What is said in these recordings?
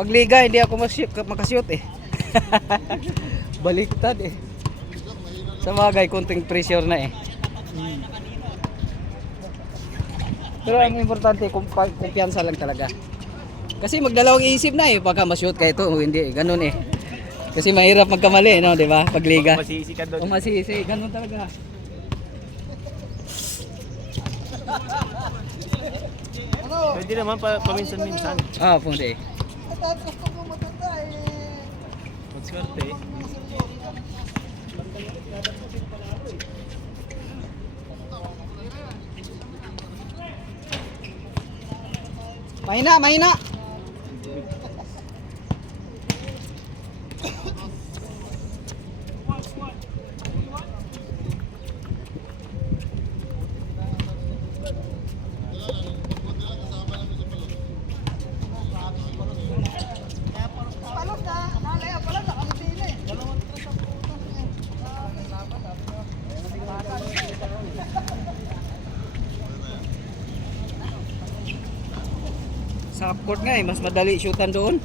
Pagliga hindi ako makashoot eh. Baliktad eh. Sa bagay, konting pressure na eh. Pero ang importante, kumpiyansa lang talaga. Kasi magdalawang isip na eh, pagka ma-shoot ka ito, hindi, ganun eh. Kasi mahirap magkamali, no, di ba? Pagliga. Masisi ka doon. Masisi, ganun talaga. Pwede naman paminsan-minsan. Pwede. Magswerte eh. Mahina, mahina. Sa court nga eh, mas madali shootan doon.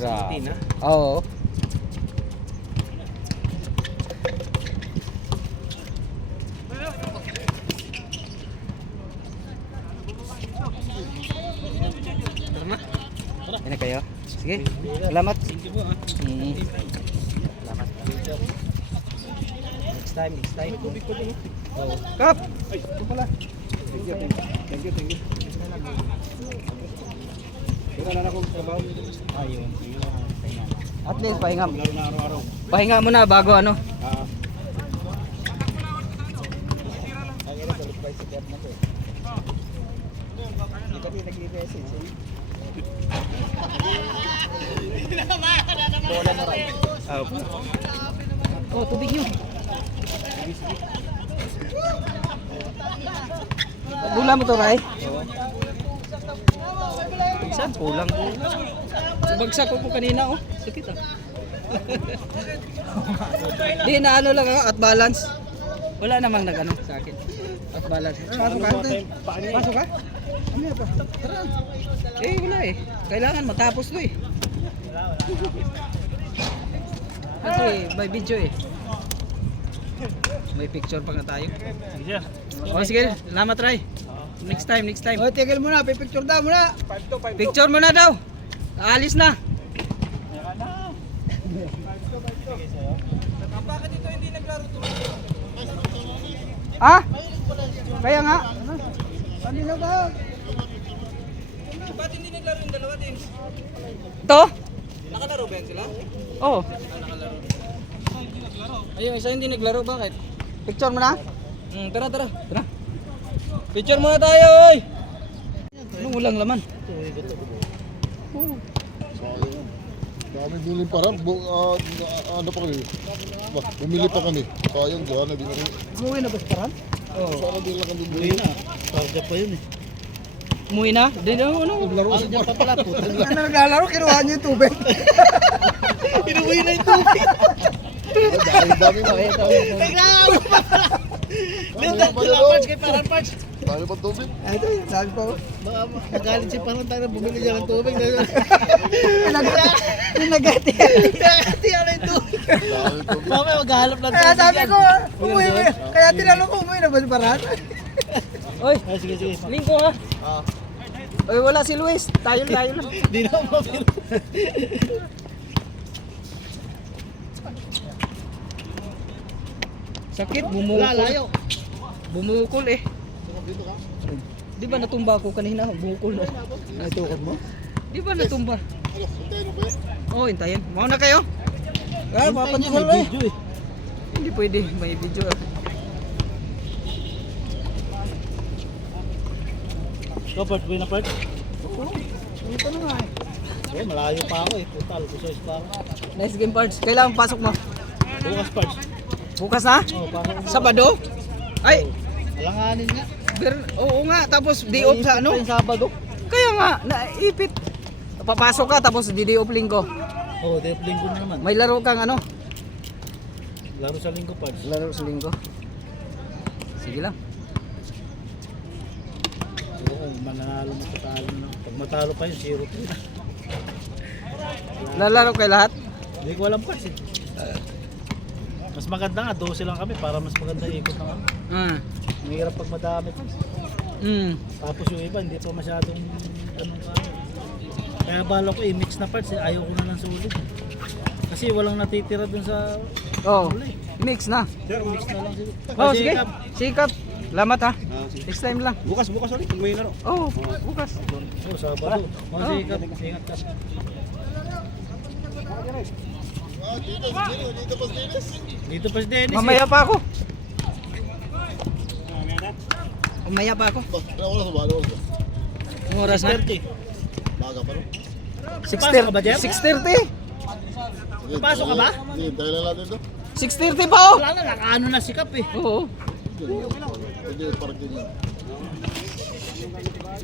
Hindi na. Oo. Yan na kayo. Sige. Salamat. Salamat. Next time. Kap! Ay, ito pala. Thank you. Wala na akong trabaho. Ayun. At least pahinga. Laro na araw-araw. Pahinga muna bago ano. Oh, tubig nyo. Dula mo to, Ray. Saan? Kulang. Bagsak ko kanina, oh. Sakit ah. Di na ano lang ako, at balance. Wala namang nag-ano sa akin. At balance. Pasok ka? Pasok ka? Ano ba? Tara. Wala eh. Kailangan matapos to eh. Kasi may video eh. May picture pa nga tayo. O sige, salamat Ray. Next time. O, tigil muna, pipicture daw muna. Picture mo na daw. Aalis na. Bakit ito hindi naglaro to? Ah? Kaya nga. Kanina daw. Ba't hindi naglaro yung dalawa din? Ito? Nakalaro ba yan sila? Oo. Nakalaro. Ayun, isa hindi naglaro. Bakit? Picture mo na? Tara. Picture muna tayo, oy! Anong walang laman? Dami bilhin pa rin. Ano pa kami? Bumili pa kami. Sayang, gawa na din kami. Umuwi na ba sa paran? Sana din lang kami bumili na. Targa pa yun eh. Umuwi na? Di na ano? Naglaro sa Diyan pa pala po. Ano naglalaro, kinuha niyo yung tubig. Inuwi na yung tubig. Dami na. Naglaro pa pala. Linda, parts kay parang parts. Dami pa tubig. Ay, ito, sabi pa. Baka magalit si parang tayo na bumili niya ng tubig. Pinagati. Pinagati yan yung tubig. Dami tubig. Mamaya maghahanap ng tubig. Kaya sabi ko, umuwi. Kaya tinanong ko, umuwi na ba si Baran? Oy, Sige. lingko ha? Oy, wala si Luis. Tayo lang. Di na ako mapil. Sakit, bumukol. Lalayo. Bumukol eh. Di ba natumba ako kanina? Bumukol na. Natukod mo? Di ba natumba? Oo, hintayin. Mau na kayo? Kaya, papansin eh. Hindi pwede, may video. Ikaw, Part, buhay na Part? Ito na nga eh. Malayo pa ako eh. Total, kusos pa ako. Nice game parts. Kailangan pasok mo. Bukas Parts. Bukas na? Oo, pasok mo. Sabado? Ay, Alanganin nga. oo nga. Tapos day off sa ano? Yung Sabado. Kaya nga, naipit. Papasok ka tapos day off linggo. Oo, linggo na naman. May laro kang ano? Laro sa linggo Parts. Laro sa linggo. Sige lang. Oo, mananalo matalo na. Pag matalo pa yun, 0-3. Lalaro kay lahat? Hindi ko alam parts eh. Mas maganda nga, 12 lang kami para mas maganda ikot ng ano. Mahirap pag madami parts. Tapos yung iba, hindi pa masyadong ganun ka. Kaya bala ko mix na parts eh. Ayaw ko na ng sulit. Kasi walang natitira dun sa Oh, huli. mix na. Sir, mix na lang siguro. Oh, Kasi sige. kap- Sikat. Salamat ha. Next time lang. Bukas ulit. Pag may laro. Oh, bukas. Oh, Sabado. Sige, ingat ka. Dito pa si Dennis. Mamaya pa ako. Mamaya pa ako. Wala sa balo. Ang oras na? 30. Baga pa rin. Pasok ka ba, Jeff? 6:30. Sige, Pasok ka ba? Sige, tayo lang natin ito. 6:30 pa oh. Wala na, nakaano na si Kap eh. Oo. Sige, parking yan.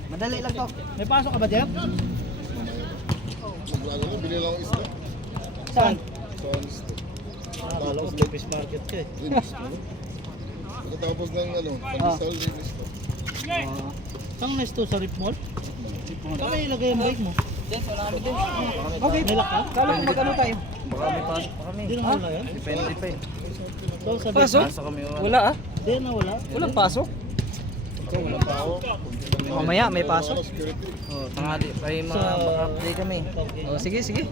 Madali lang to. May pasok ka ba, Jeff? Ano, bili lang ang isda. Saan? So, ang isda. Akala ko may fish market ka eh. Linis ko. Pagkatapos ng ano, pandesal, linis ko. Saan nesto sa Rip Mall? Saan may ilagay ang bike mo? Okay. Nilak ka? Kala ko mag-ano tayo? Baka may pasok pa kami. Hindi na wala yan? Depende pa eh. Doon sa Pasok? Wala ah. Hindi na wala. Walang pasok. Walang tao. Mamaya may pasok. Security. Oh, tanghali. Ay maka-play kami. Oh, sige, sige.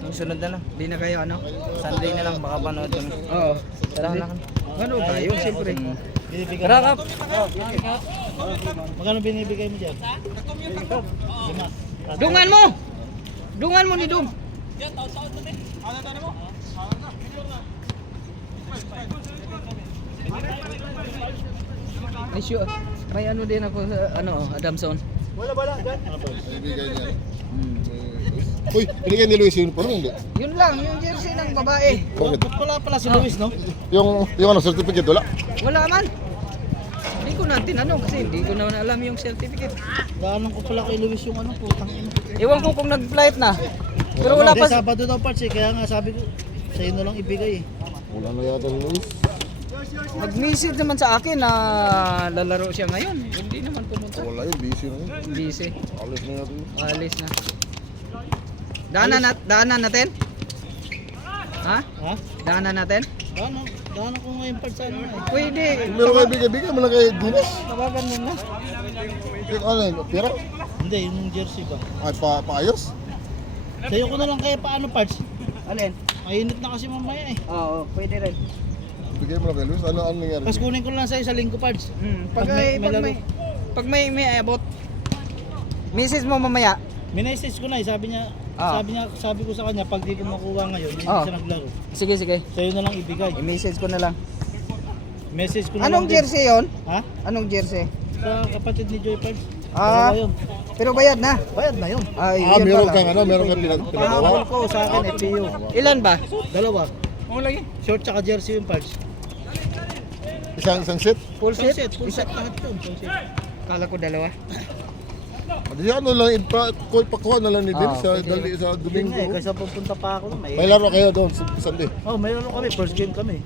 Yung sunod na lang. Di na kayo ano? Sunday na lang baka panood kami. Oo. Tara na kami. Ano tayo? Siyempre. Binibigay Tara mo. Kap. Magkano binibigay mo dyan? 5. Dungan mo! Dungan mo ni Dung. May sure. May ano din ako sa ano, Adamson. Wala. Dyan. Ibigay niya. Uy, binigyan ni Luis yung uniform, hindi? Yun lang, yung jersey ng babae. Bakit? Wala pala si Luis, no? Yung ano, certificate, wala? Wala man. Hindi ko na tinanong kasi hindi ko na alam yung certificate. Daanan ko pala kay Luis yung ano, putang ina. Ewan ko kung nag-flight na. Pero wala Hindi, pa. Sabado daw parts eh. Kaya nga sabi ko, sa'yo na lang ibigay eh. Wala na yata ni Luis. Nag-message naman sa akin na lalaro siya ngayon. Hindi naman pumunta. Wala yun, busy na yun. Busy. Alis na yata yun. Alis na. Daanan natin? Ha? Ha? Daanan natin? Daanan ko ngayon parts sa ano eh. Pwede. Meron kayo bigay mo lang kay Dinas. Tawagan mo na. Ano yun, pira? Hindi, yung jersey ba? Ay, paayos? Sa'yo ko na lang kaya paano parts? Alin? Mainit na kasi mamaya eh. Oo, pwede rin. Bigay mo lang kay Luis. Ano nangyari? Tapos kunin ko lang sa'yo sa linggo parts. Pag may abot. Message mo mamaya. Minessage ko na eh, sabi niya, Ah. sabi ko sa kanya, pag di ko makuha ngayon, hindi Ah. siya naglaro. Sige, sige. Sa'yo na lang ibigay. I-message ko na lang. Message ko na Anong lang din. jersey yon? Ha? Anong jersey? Sa kapatid ni Joy Parts. Ah, Dalawa yun. pero bayad na. Bayad na yun. Ay, Ah, yun meron pala. kang ano, meron kang pinagawa. Pahabol ko sa akin, FPU. Ilan ba? Dalawa. Short tsaka jersey yung parts. Isang set? Full set? Full set lahat yun. Full set. Kala ko dalawa. Di ano lang, pakuha na lang ni Bill Ah, sa, pwede. sa Yun nga eh, Domingo. kasi pupunta pa ako. May laro kayo doon sa Sunday. Oh, mayroon kami. First game kami.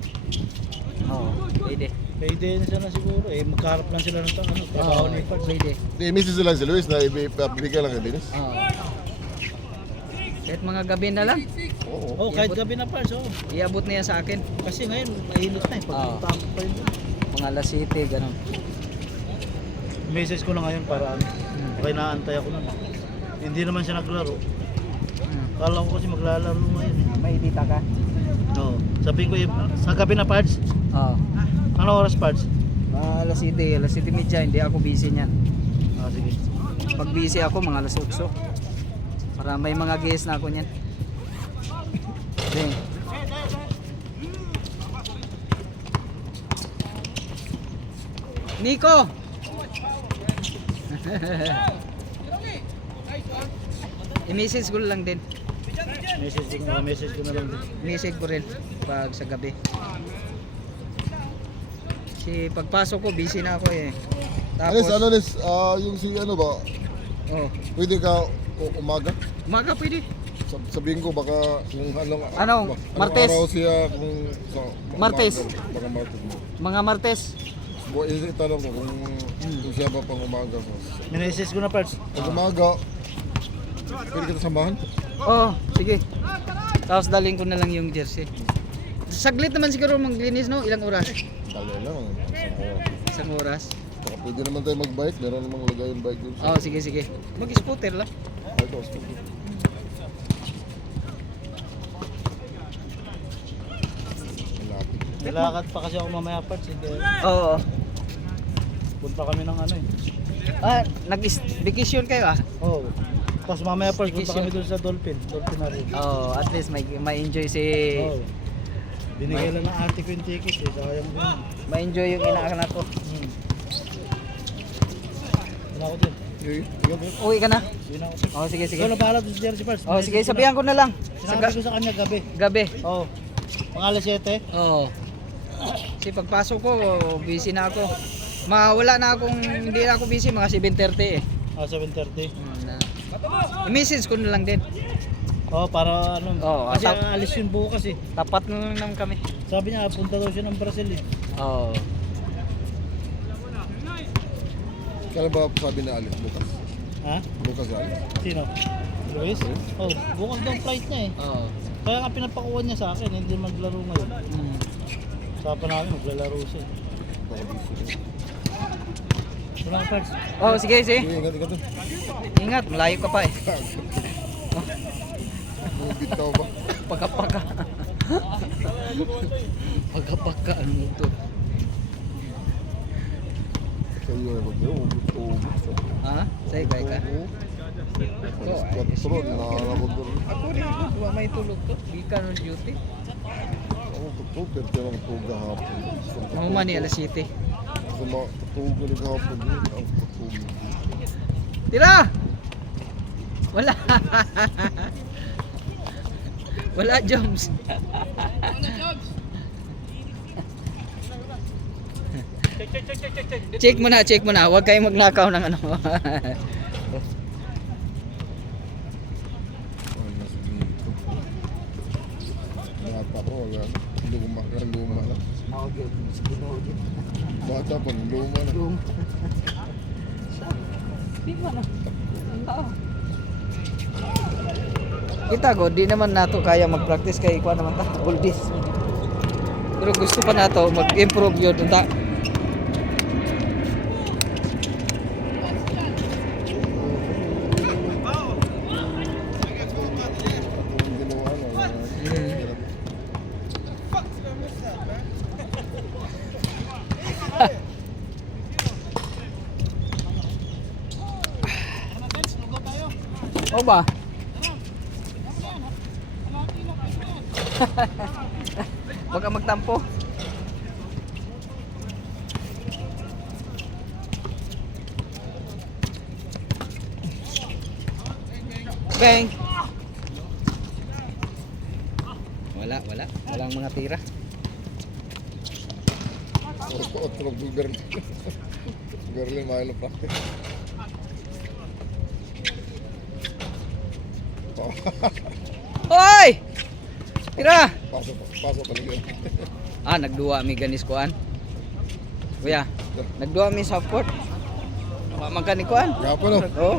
Oo, pwede. Pwede na sila siguro. Eh, magkaharap lang sila ng ano, trabaho ni Parts. Pwede. Di, misis lang si Luis na ibigay lang kay Dennis. Oo. Kahit mga gabi na lang, Oo. Oh, kahit gabi na Parts. Oh. iabot niya sa akin. Kasi ngayon, mainit na eh. Pagpunta ako pa rin. Mga alas 7, ganun. Message ko na ngayon para ano. Okay, naantay ako nun. Hindi naman siya naglaro. Kala ko kasi maglalaro ngayon eh. May dita ka? Oo. Sabihin ko, sa gabi na Parts. Oo. Ano oras Parts? Alas 7:30, hindi ako busy niyan. Ah, sige. Pag busy ako, mga alas 8. Para may mga guest na ako niyan. Ding. Nico! I-message ko lang din. Message ko na lang din. Message ko rin pag sa gabi. Kasi pagpasok ko, busy na ako eh. Tapos, Anis, yung si ano ba, oh, pwede ka umaga? umaga pwede. Sabihin ko baka kung anong Anong, Martes? araw siya kung sa Martes. umaga, baka Martes. Mga Martes. Itanong ko kung siya ba pang umaga. Message ko na Parts. Pag umaga, pwede kita samahan? Oo, sige. Tapos daling ko na lang yung jersey. Saglit naman siguro maglinis, no? Ilang oras? Dali lang. Isang oras. Saka pwede naman tayo mag-bike. Meron namang lagay yung bike dun Oo, sige, sige. Mag-scooter lang. Ito, scooter. Malapit. Nilakad pa kasi ako mamaya parts. Oo. Punta kami ng ano eh. Ah, nag-vacation kayo ah? Oo. Tapos mamaya parts punta Vacation. kami doon sa Dolphin. Dolphinary. Oo, at least may-enjoy si... Oo. Binigay lang ng ate ko yung ticket eh. Sayang din. Ma-enjoy yung inaanak ko. Wala ako din. Uwi ka na? Yun ako. Oo, sige, sige. Ikaw na bahala doon sa jersey parts. Oo, sige, sabihan ko na lang. Sa Sinabi ko sa kanya gabi. gabi. Oo. Mga alas 7. Oo. Kasi pagpasok ko, busy na ako. Wala na akong, hindi na ako busy, mga 7:30 eh. 7:30. I-message ko na lang din. Oo, para ano. Oo, kasi asap- alis yung buo kasi. Tapat na lang naman kami. Sabi niya, punta daw siya ng Brazil eh. Oo. Kaya ba sabi na alis bukas? Ha? Bukas alis? Sino? Luis? Oh, bukas daw flight niya eh. Oo. Kaya nga pinapakuha niya sa akin, hindi maglaro ngayon. Mm. Usapan namin, maglalaro siya. Wala ka parts. Oh, sige, sige. Ingat, ingat. Ingat, malayo ka pa eh. Bitaw ba? Pagkapaka. Pagkapaka, ano ito? Sa'yo na mag-uubos. Ha? Sa'yo, kaya ka? Alas 4, nakakabot doon. Ako rin, may tulog to. Di ka ng duty. Ako tutug, pero lang tutug hapon. Naman ni alas 7. Gusto mo, tutug ulit hapon din. Ang tutug. Tira! Wala. Wala, Joms. Check mo na, check mo na. Huwag kayong magnakaw ng ano. Bata ko, wala. Luma na. Bata pa, luma na. Kita ko, di naman nato kaya mag-practice kay ikuha naman ta, oldies. Pero gusto pa nato mag-improve yun ta. Ang ginawa, wala. O ba? Huwag ka magtampo. Bang! Wala. Walang mga tira. Otro lugar. Lugar lang, mahalo practice. Hoy! Tira! Pasok talaga. Nagduwa mi ganis kuan. Kuya, nagduwa mi sa port. Mamang ka ni kuan. Gapa no? Oh.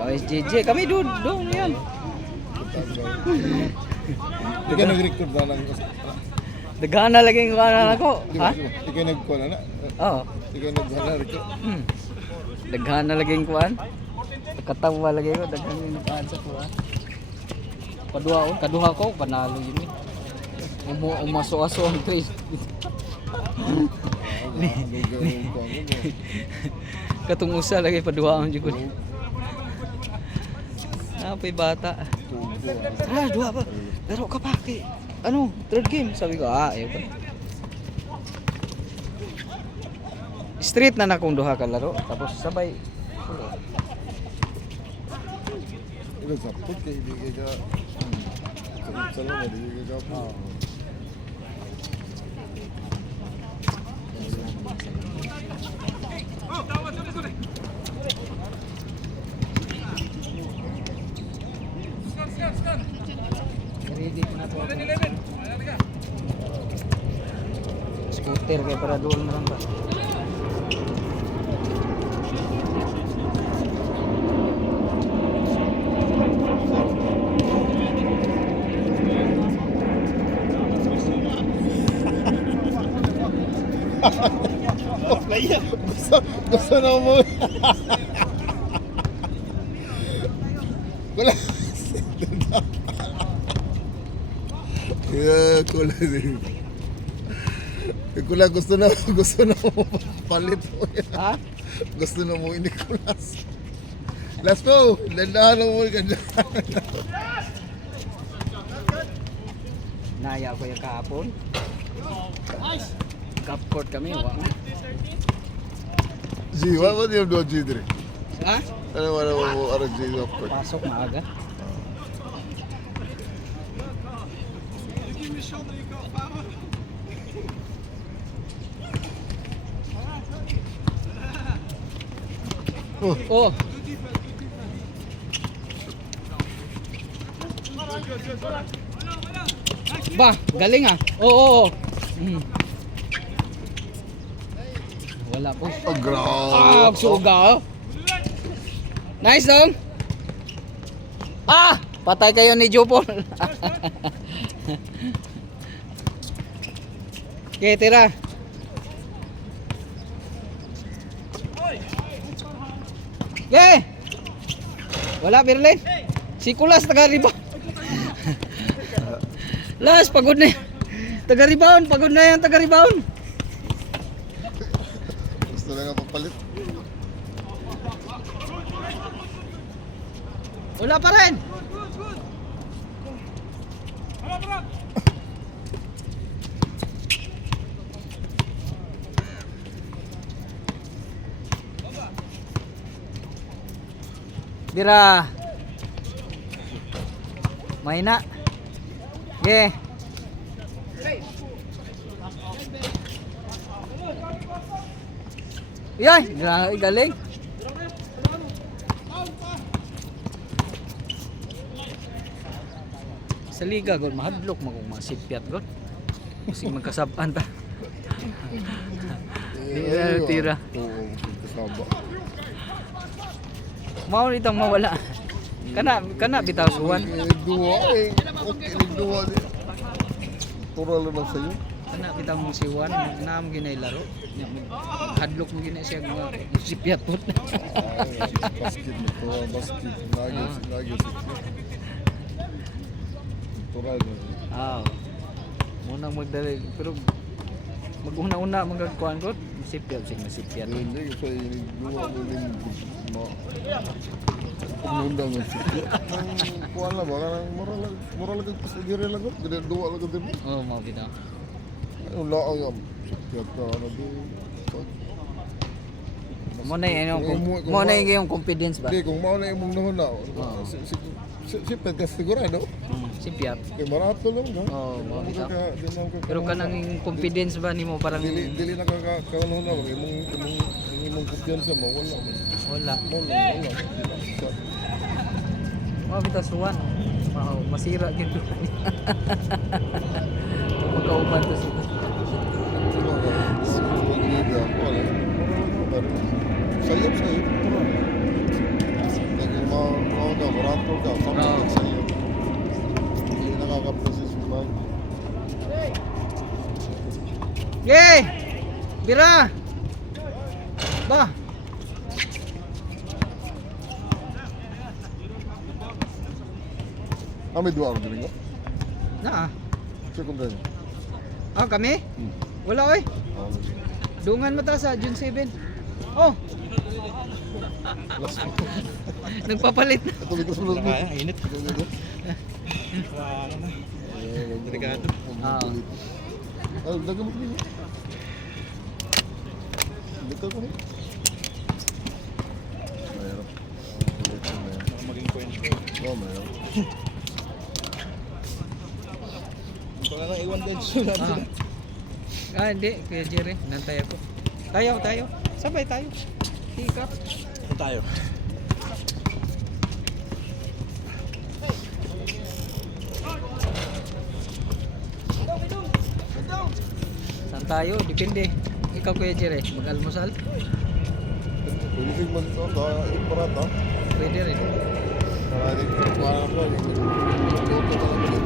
Kawis JJ, kami doon yan. Ikaw nag-record na lang. Daghan na lagi yung kuan ako. Ha? Ikaw nag-call na. Oo. Ikaw nag-record. Daghan na lagi yung kuan. Katawa lagi ko, daghan yung kuan sa kuan. Kaduha ko, panalo yun eh. Umaso-aso ang trace. Katungusa lagi paduha ang jud. Napay bata. Dua ba? Laro ka pa kay ano, third game sabi ko, ayaw pa. Street na kung duha ka laro tapos sabay. Ito sa put kay di ka. Salamat di ka po. Ready ko na to. Scooter kay para doon na lang ba? Gusto na mo. Wala. Yeah, kulay din. Nicolas, gusto na mo palit mo yan. Ha? Gusto na mo yung Nicolas. Let's go! Landahan mo yung kanya. Naya ko yung kahapon. Kapkort kami, wa. G, what do you do, G3? Ha? Ano G, of course. Pasok maaga. Oh. Ba, galing ah. Oo. Mm. Wala po. Oh, grabe. Suga. Oh. Nice dong. Patay kayo ni Jupol. Okay, tira. Yeah. Wala Berlin. Si Kulas taga-rebound. Las pagod na. Taga-rebound, pagod na yan taga-rebound. Gusto na nga papalit. Wala pa rin. Bira. Mahina. Yeah. Yan, galing. Sa liga god mahadlok mo kung masipyat god. Kasi magkasaban ta. Tira. Oo, kasaba. Mao nitong mawala. Kana bitaw suwan. Dua okay, dua. Tural lang sa'yo. Kana bitaw mong siwan, naam ginay laro. Hadlok mo ginay siya mga sipyat pot. Basket. Nagis. Tural mo. Munang magdali pero maguna-una magkuan ko, masipyat masipyat. Hindi, so dua mo din pagmundang ng sikit. Kuha lang ba? Moral lang pasigiri lang ko. Ganda dua lang ko din. Oh, mau bitaw. Ang laang ang sikit na ano din. Mo na yung confidence ba? Hindi, kung mauna yung mong nahuna. Si Pedro sigurado. Sipyat. Kaya marato lang na. Oh, mau bitaw. Pero kanang confidence ba nimo parang Dili na kakaunaw na. Imong kumpiyansa mo. Wala. wala. Mau bitaw suwan. Masira gid. Magkauban to sa Sayap. Naging mga ka, barato ka. Samang sayap. Hindi nakakaproses yung bag. Yay! Bira! Ba? May dua orang din ko. Na. Second time. Kami? Wala oy. Dungan mata sa June 7. Oh. Nagpapalit na. Ito bigla sulod mo. Init. Delikado. Dagang mo din. Dito ko. Mayroon. Maging point ko. Oh, mayroon. Baka nga iwan din sila. Hindi, Kuya Jerry, nantay ako. Tayo. Sabay tayo. Tikap. Tayo. Saan tayo? Depende. Ikaw Kuya Jerry, mag-almusal? Pwede man ito. Iparata. Pwede rin. Maraming parang ko. Luto ka naman ito.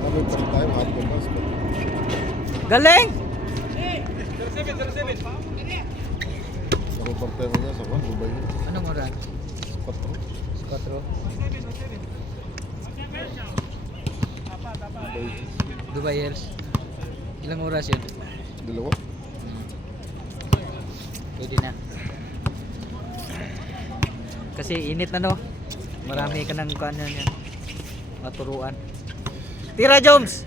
Kami pa rin tayo. Hapon mas. Galing! Ako parte mo niya sa kwan, Dubai. Anong oras? 4. 4. Dubai. Dubai Hills. Ilang oras yun? Dalawa. Pwede na. Kasi init na no. Marami ka ng kuan yan. Maturuan. Tira Jones.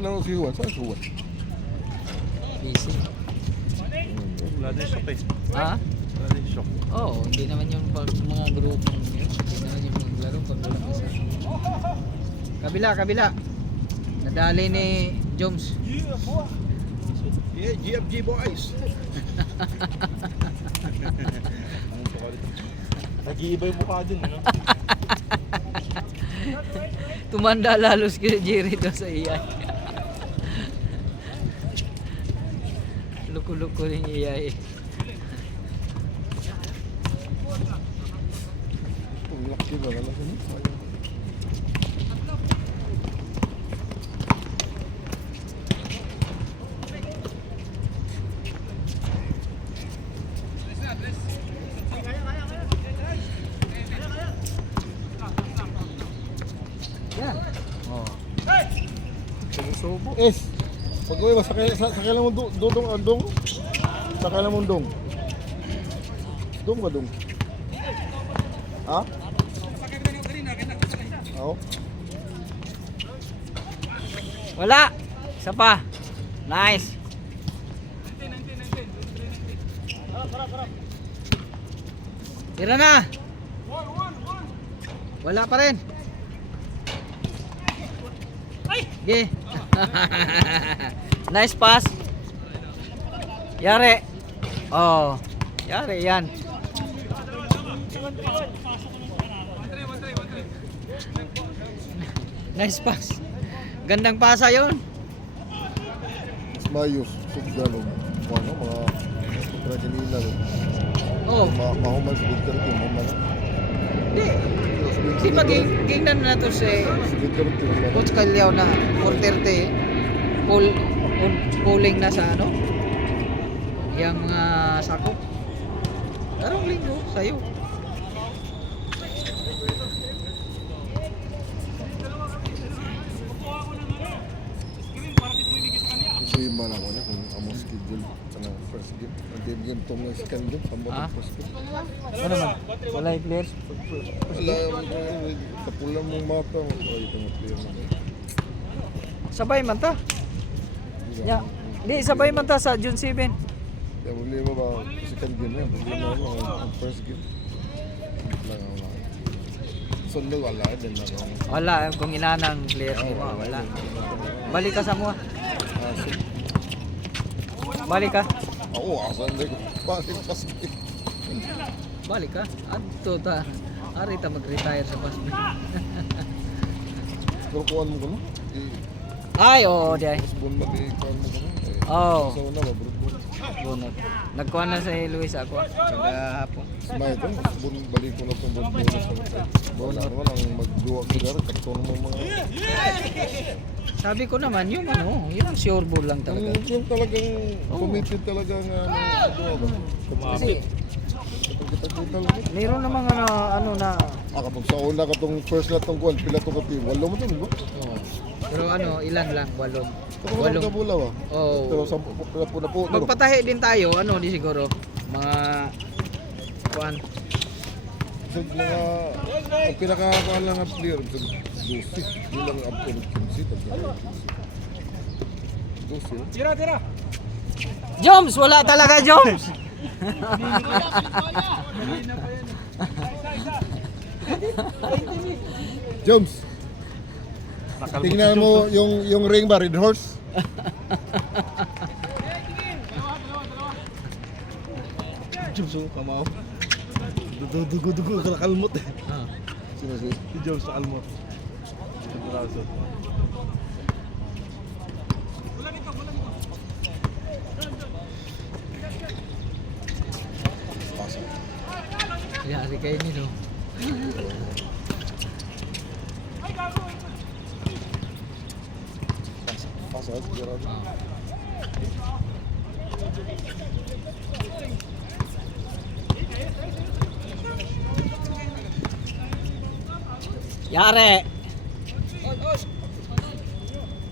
Laro si Juan. Saan si Juan? Busy. Wala din shop eh. Ha? Wala din shop. Oo, hindi naman yung mga grupo yun. Hindi naman yung maglaro pag walang isa. Kabila. Nadali ni Jones. Yeah, GFG boys. Nag-iiba yung mukha din, no? Tumanda lalo si Jerry doon sa iyan. Luko-luko rin iyan eh. Ang laki ba naman siya? Yan. Oh. Sumusubo. Es! Pag uwi ba, sakay lang mo dudong andong? Sakay lang mo dong? Dong ba dong? Ha? Oo. Wala. Isa pa. Nice. Tira na. Wala pa rin. Okay. Nice pass. Yari. Oh. Yari yan. Nice pass. Gandang pasa yon. Mas mayos. Gano'n. Ano, mga kontra kanila. Oh. Mahuman sa Victor Team. Mahuman. Di. Di ba gingnan na to si Si Victor Team. Coach Calyaw na 4:30 pulling na sa ano? Yang sakop. Darong linggo sa'yo. Ito man ako niya kung among schedule sa first game. Ang game itong second game. Sambot Ah? ang first game. Ano naman? Wala yung players? Wala yung kapulang mong mata. Ay, ito mga player mo. Sabay man ta. Ya. Di sabay man ta sa June 7. Kaya problema ba second game yan? Problema mo ang first game. Lang ako. Sunod wala din na ako. Wala kung inanang players ni mo, wala. Balik ka sa mo. Balik ka. Oo, asan din ko. Bakit kasi? Balik ka. Adto ta. Ari ta mag-retire sa Pasmi. Pero kuhan mo ko no? Ay, oo, di ay. Mas bunmat kuhan mo ko no? Oo. Sa una ba, brut-brut. Bunot. Nagkuha na si Luis ako. Kagahapon. Smile ko, balik ko na itong bonus sa mga. Bonus ko lang magduwa ko gara, kakton mo mga. Sabi ko naman, yung ano, yung sure ball lang talaga. Yung talagang committed talaga nga magduwa ba? Kasi, Kita-kita lang. mayroon namang ano na, Kapag sa una katong first na itong kuhan, pila itong kapi, wala mo ito, di ba? pero ano, ilan lang, 8. Ito ka lang kabula ba? Oo. Pero sa pila po na po. Magpatahi din tayo, ano di siguro, mga, kuan, Sa mga, ang pinakakuhan lang ang player, sa 12, yun lang ang upcoming 15. 12. Joms, wala talaga Joms. Joms, tingnan mo yung ring ba, Red Horse? Jobs, kamaw. Dugo ka nakalmot eh. Ah. Sino si? Si Jobs nakalmot. Ito raso. Yari kayo nilo. Pasok, sigurado. Yari!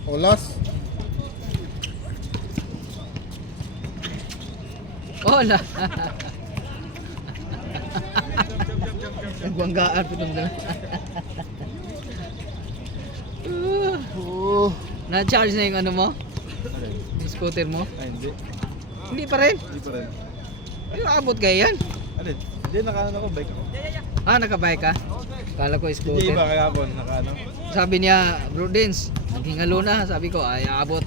Olas. Hola! Ang banggaan po nung Oh. Na-charge na yung ano mo? Yung scooter mo? Ay, hindi. Hindi pa rin. Hindi pa rin. Ay, abot kayo yan. Alin? Hindi, nakaano ako, bike ako. Ah, nakabike ka? Kala ko Hindi scooter. iba kaya ako, nakaano. Sabi niya, bro Dins, naghingalo na. Sabi ko, ay abot.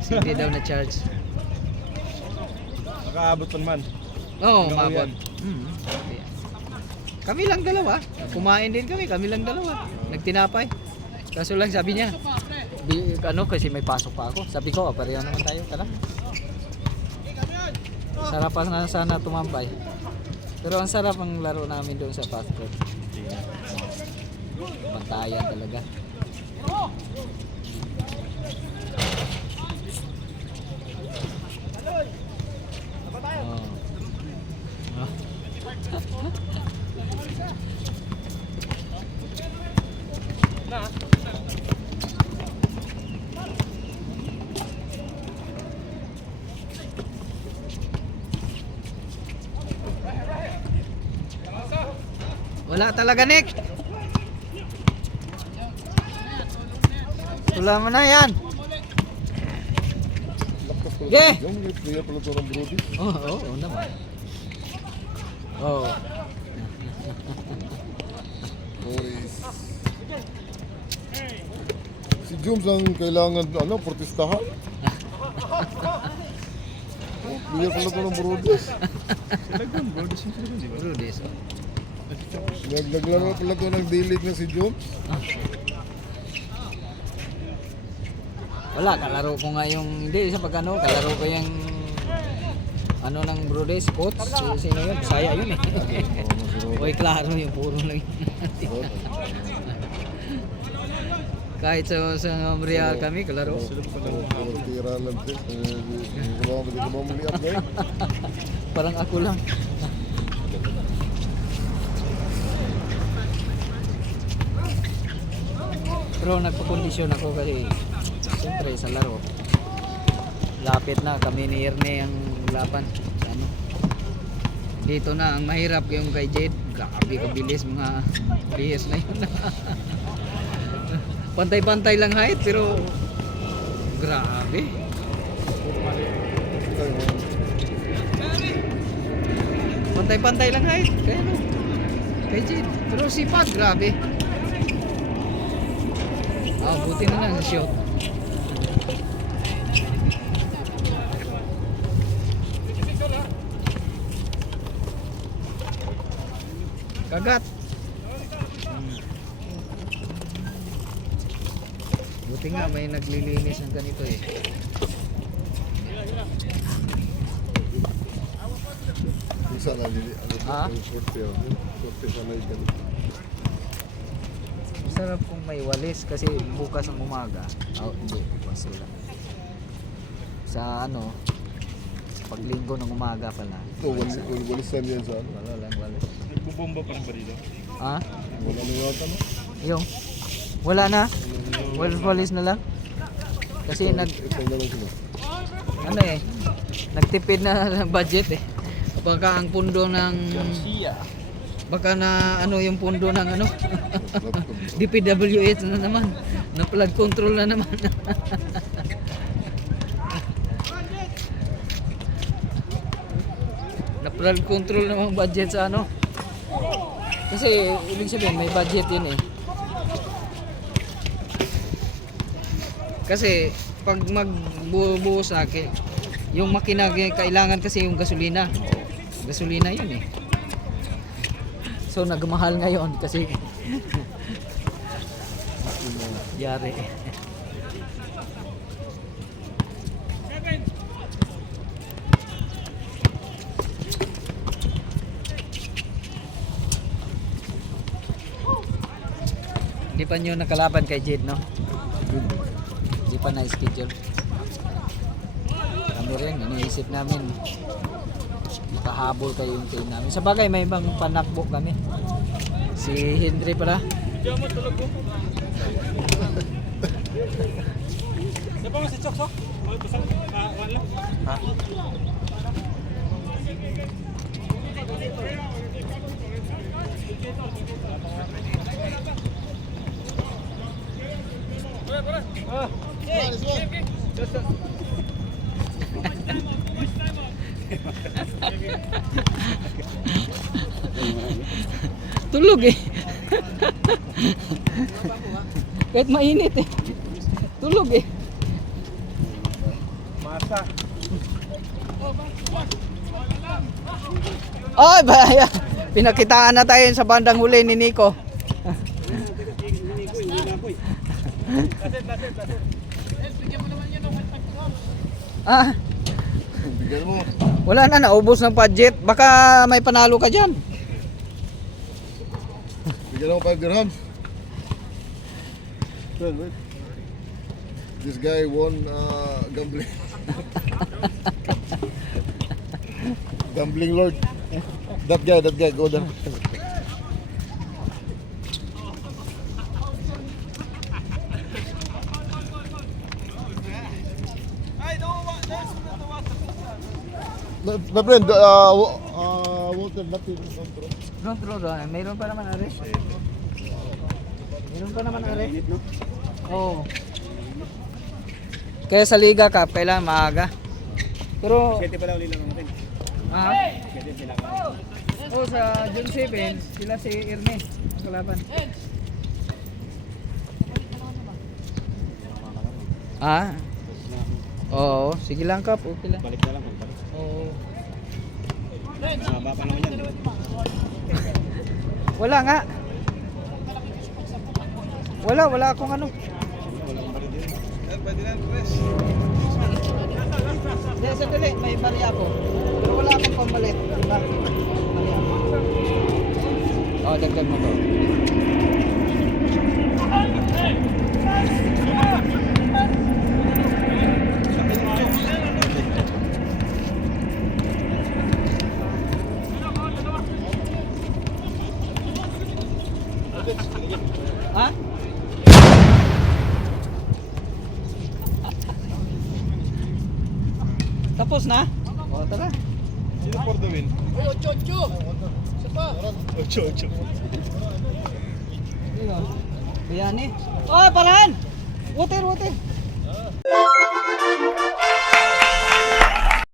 Kasi hindi daw na-charge. Nakaabot pa naman. Oo, Ano umabot. yan? Kami lang dalawa. Kumain din kami lang dalawa. Nagtinapay. Kaso lang sabi niya, kasi may pasok pa ako. Sabi ko, pareho naman tayo, tara. Sarapan na sana tumambay. Pero ang sarap ang laro namin doon sa fast food. Bantayan talaga. Wala talaga, Nick. Wala mo na yan. Lakas pala. Yeah. Yung player pala ito ng Brody. Oo naman. Oo. Boris. Si Jones ang kailangan, protestahan. Oh, player pala ito ng Brody. Rudis. Naglaro pala ito ng D-League na si Jones. Wala, kalaro ko nga yung, hindi, sa pagkano, kalaro ko yung, ng Brudis, coach, sino yun, Bisaya yun eh. Uy, klaro yung puro lang yun. Kahit sa Real kami, kalaro. Tira lang din. Hindi ko mamaliap na yun. Parang ako lang. Pero nagpakondisyon ako kasi siyempre sa laro. Lapit na kami ni Erne ang laban. Ano? Dito na ang mahirap yung kay Jade. Grabe kabilis mga players na yun. Pantay-pantay lang height pero grabe. Pantay-pantay lang height. Kaya no. Kay Jade. Pero sipag, grabe. Buti na lang sa shot. Kagat. Buti nga may naglilinis ng ganito eh. Sana Ah? sorte sana yun. Masarap kung may walis kasi bukas ng umaga. Hindi, bukas wala. Sa paglinggo ng umaga pala. Walisan yan sa ano. Wala lang walis. Nagbubomba pa rin ba dito? Ha? Wala na yata no? Yung? Wala na? Walis na lang? Kasi Ito na lang sila. nagtipid na ng budget eh. Baka ang pundo ng baka na yung pundo ng DPWH na naman. Na flood control na naman. Na flood control namang budget sa Kasi ibig sabihin may budget yun eh. Kasi pag magbubuo sa akin, yung makina kailangan kasi yung gasolina. Gasolina yun eh. So nagmahal ngayon kasi yari. Hindi pa nyo nakalaban kay Jade, no? Hindi pa na-schedule. Kami rin, iniisip namin makahabol kayo yung team namin. Sa bagay, may ibang panakbo kami. Si Henry pala. Tulog eh. Kahit mainit eh. Tulog eh. Masa. Ay, baya. Pinakitaan na tayo sa bandang huli ni Nico. Ah, Bigyan mo. wala na, naubos ng budget. Baka may panalo ka dyan. Bigyan mo 5 dirhams. Wait. This guy won gambling. Gambling lord. That guy, go there. My friend, water nothing control. Mayroon pa naman are. Mayroon pa naman are. Oo. Kaya sa Liga Cup, kailangan maaga. Pero... 7 pa lang ulit lang natin. Ah? 7 sila. Oo, sa June 7, sila si Irne. Ang kalaban. Ah? Oo, sige lang Kap. Okay lang. Balik na lang. Oo. Baba pa naman yan. Wala nga. Wala akong ano. Pwede na press. Hindi, sandali. May barya ako. Pero wala akong pambalit. Barya. Dagdag mo to. Ha? Tapos na? O, tara. Sino for the win? Uy, 8-8. Isa pa. 8-8. Bayani. Oy, parahan! Water!